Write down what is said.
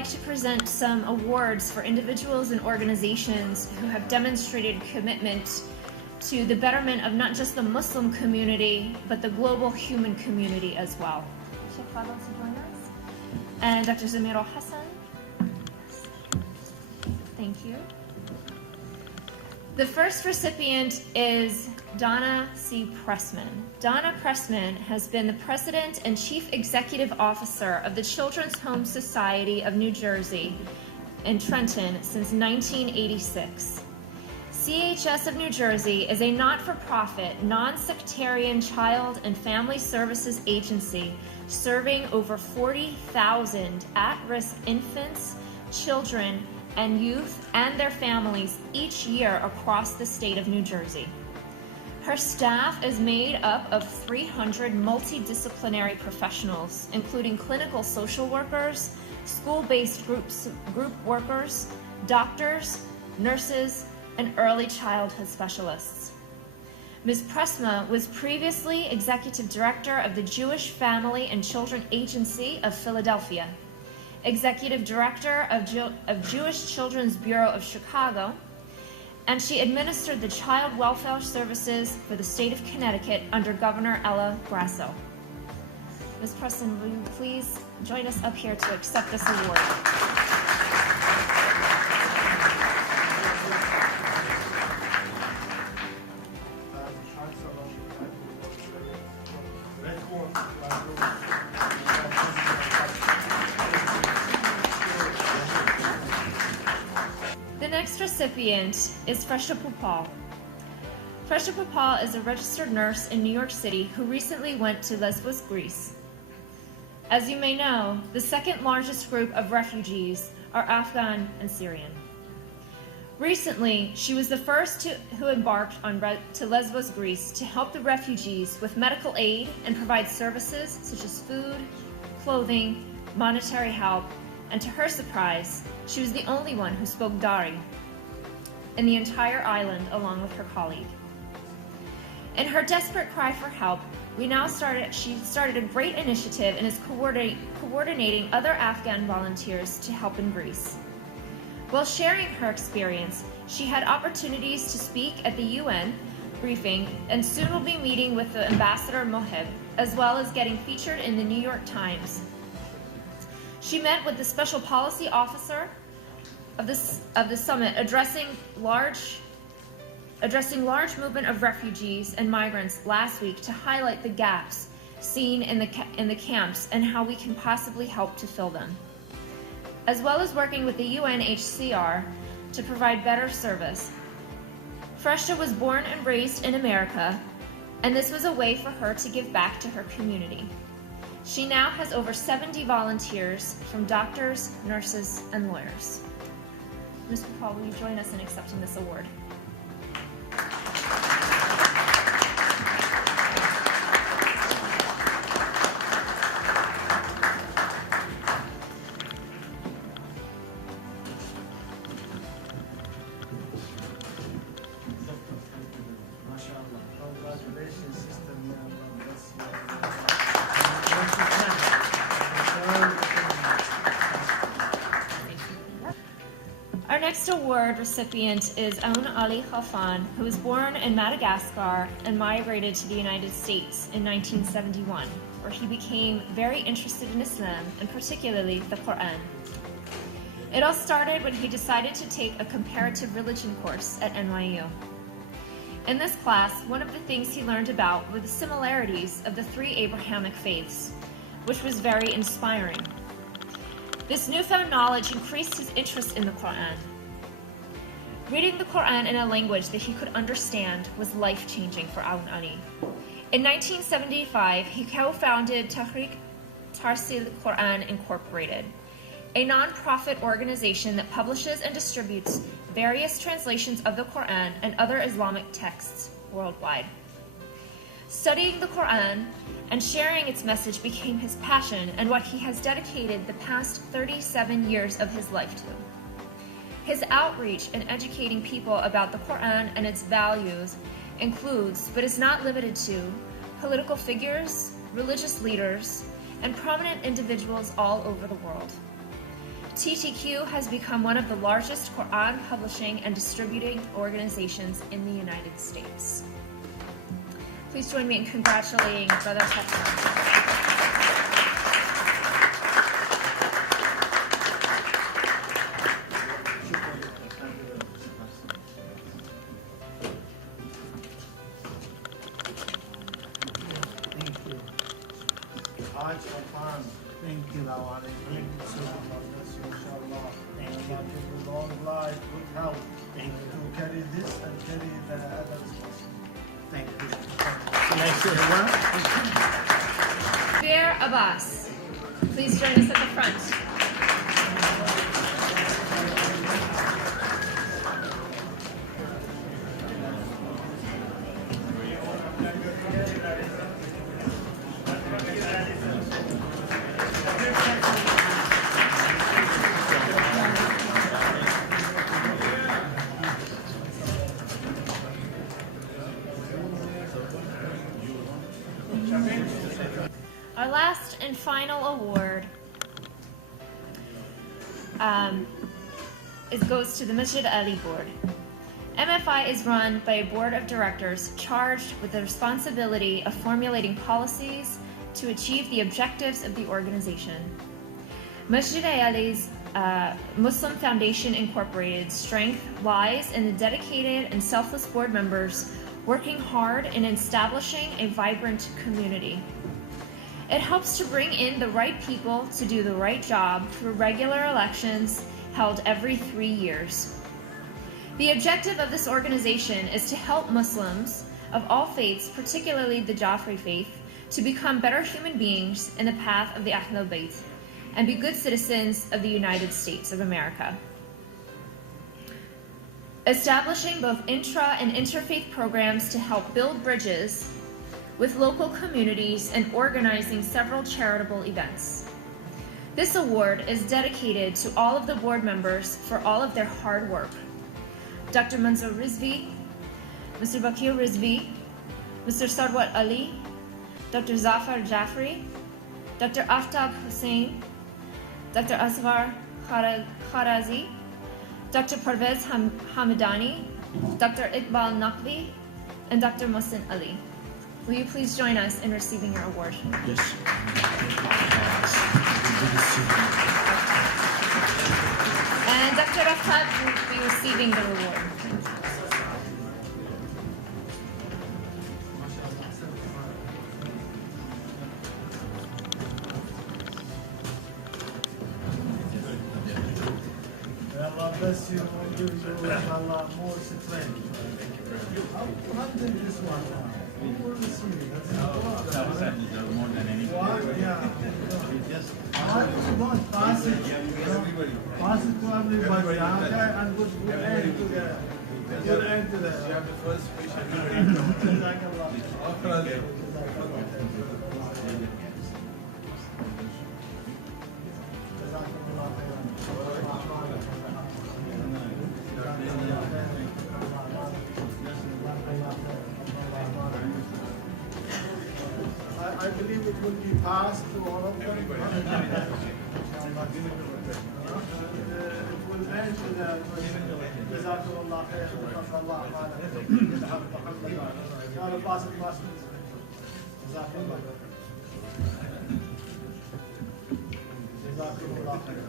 To present some awards for individuals and organizations who have demonstrated commitment to the betterment of not just the Muslim community, but the global human community as well. Sheikh Fadl to join us. And Dr. Zamiro Hassan. Thank you. The first recipient is Donna C. Pressman. Donna Pressman has been the President and Chief Executive Officer of the Children's Home Society of New Jersey in Trenton since 1986. CHS of New Jersey is a not-for-profit, non-sectarian child and family services agency serving over 40,000 at-risk infants, children, and youth and their families each year across the state of New Jersey. Her staff is made up of 300 multidisciplinary professionals, including clinical social workers, school-based group workers, doctors, nurses, and early childhood specialists. Ms. Pressma was previously Executive Director of the Jewish Family and Children Agency of Philadelphia, Executive Director of Jewish Children's Bureau of Chicago, and she administered the Child Welfare Services for the state of Connecticut under Governor Ella Grasso. Ms. Preston, will you please join us up here to accept this award? The next recipient is Fresha Pupal. Fresha Pupal is a registered nurse in New York City who recently went to Lesbos, Greece. As you may know, the second largest group of refugees are Afghan and Syrian. Recently, she was the first who embarked to Lesbos, Greece to help the refugees with medical aid and provide services such as food, clothing, monetary help, and to her surprise, she was the only one who spoke Dari in the entire island along with her colleague. In her desperate cry for help, she started a great initiative and is coordinating other Afghan volunteers to help in Greece. While sharing her experience, she had opportunities to speak at the UN briefing and soon will be meeting with the Ambassador Mohib, as well as getting featured in the New York Times. She met with the Special Policy Officer of the summit addressing large movement of refugees and migrants last week to highlight the gaps seen in the camps and how we can possibly help to fill them, as well as working with the UNHCR to provide better service. Fresha was born and raised in America, and this was a way for her to give back to her community. She now has over 70 volunteers from doctors, nurses, and lawyers. Mr. Paul, will you join us in accepting this award? Our next award recipient is Aoun Ali Khalfan, who was born in Madagascar and migrated to the United States in 1971, where he became very interested in Islam, and particularly the Quran. It all started when he decided to take a comparative religion course at NYU. In this class, one of the things he learned about were the similarities of the three Abrahamic faiths, which was very inspiring. This newfound knowledge increased his interest in the Quran. Reading the Quran in a language that he could understand was life-changing for Aoun Ali. In 1975, he co-founded Tahrik Tarsil Quran Incorporated, a non-profit organization that publishes and distributes various translations of the Quran and other Islamic texts worldwide. Studying the Quran and sharing its message became his passion and what he has dedicated the past 37 years of his life to. His outreach in educating people about the Quran and its values includes, but is not limited to, political figures, religious leaders, and prominent individuals all over the world. TTQ has become one of the largest Quran publishing and distributing organizations in the United States. Please join me in congratulating Brother Tasca. Thank you, Lawani. Thank you so much, inshallah. Thank you. With long life, good health. Thank you. To carry this and carry the others. Thank you. Thank you. Bear Abbas, please join us at the front. Our last and final award goes to the Masjid Ali Board. MFI is run by a board of directors charged with the responsibility of formulating policies to achieve the objectives of the organization. Masjid Ali's Muslim Foundation Incorporated's strength lies in the dedicated and selfless board members working hard in establishing a vibrant community. It helps to bring in the right people to do the right job through regular elections held every 3 years. The objective of this organization is to help Muslims of all faiths, particularly the Jafri faith, to become better human beings in the path of the Ahlul Bayt and be good citizens of the United States of America. Establishing both intra- and interfaith programs to help build bridges with local communities and organizing several charitable events. This award is dedicated to all of the board members for all of their hard work. Dr. Mansoor Rizvi, Mr. Bakir Rizvi, Mr. Sarwat Ali, Dr. Zafar Jafri, Dr. Aftab Hussain, Dr. Asghar Kharazi, Dr. Parvez Hamidani, Dr. Iqbal Naqvi, and Dr. Mohsin Ali. Will you please join us in receiving your award? Yes. And Dr. Rafat will be receiving the reward. Allah bless you, give you Allah more strength. This one. More than anything. Yeah. Don't pass it. Pass it to everybody. And good end to the. Good end to the. You have the first patient. I believe it will be passed to all of them. It will end to the Jazakumullah khair. Pass it. Jazakumullah khair.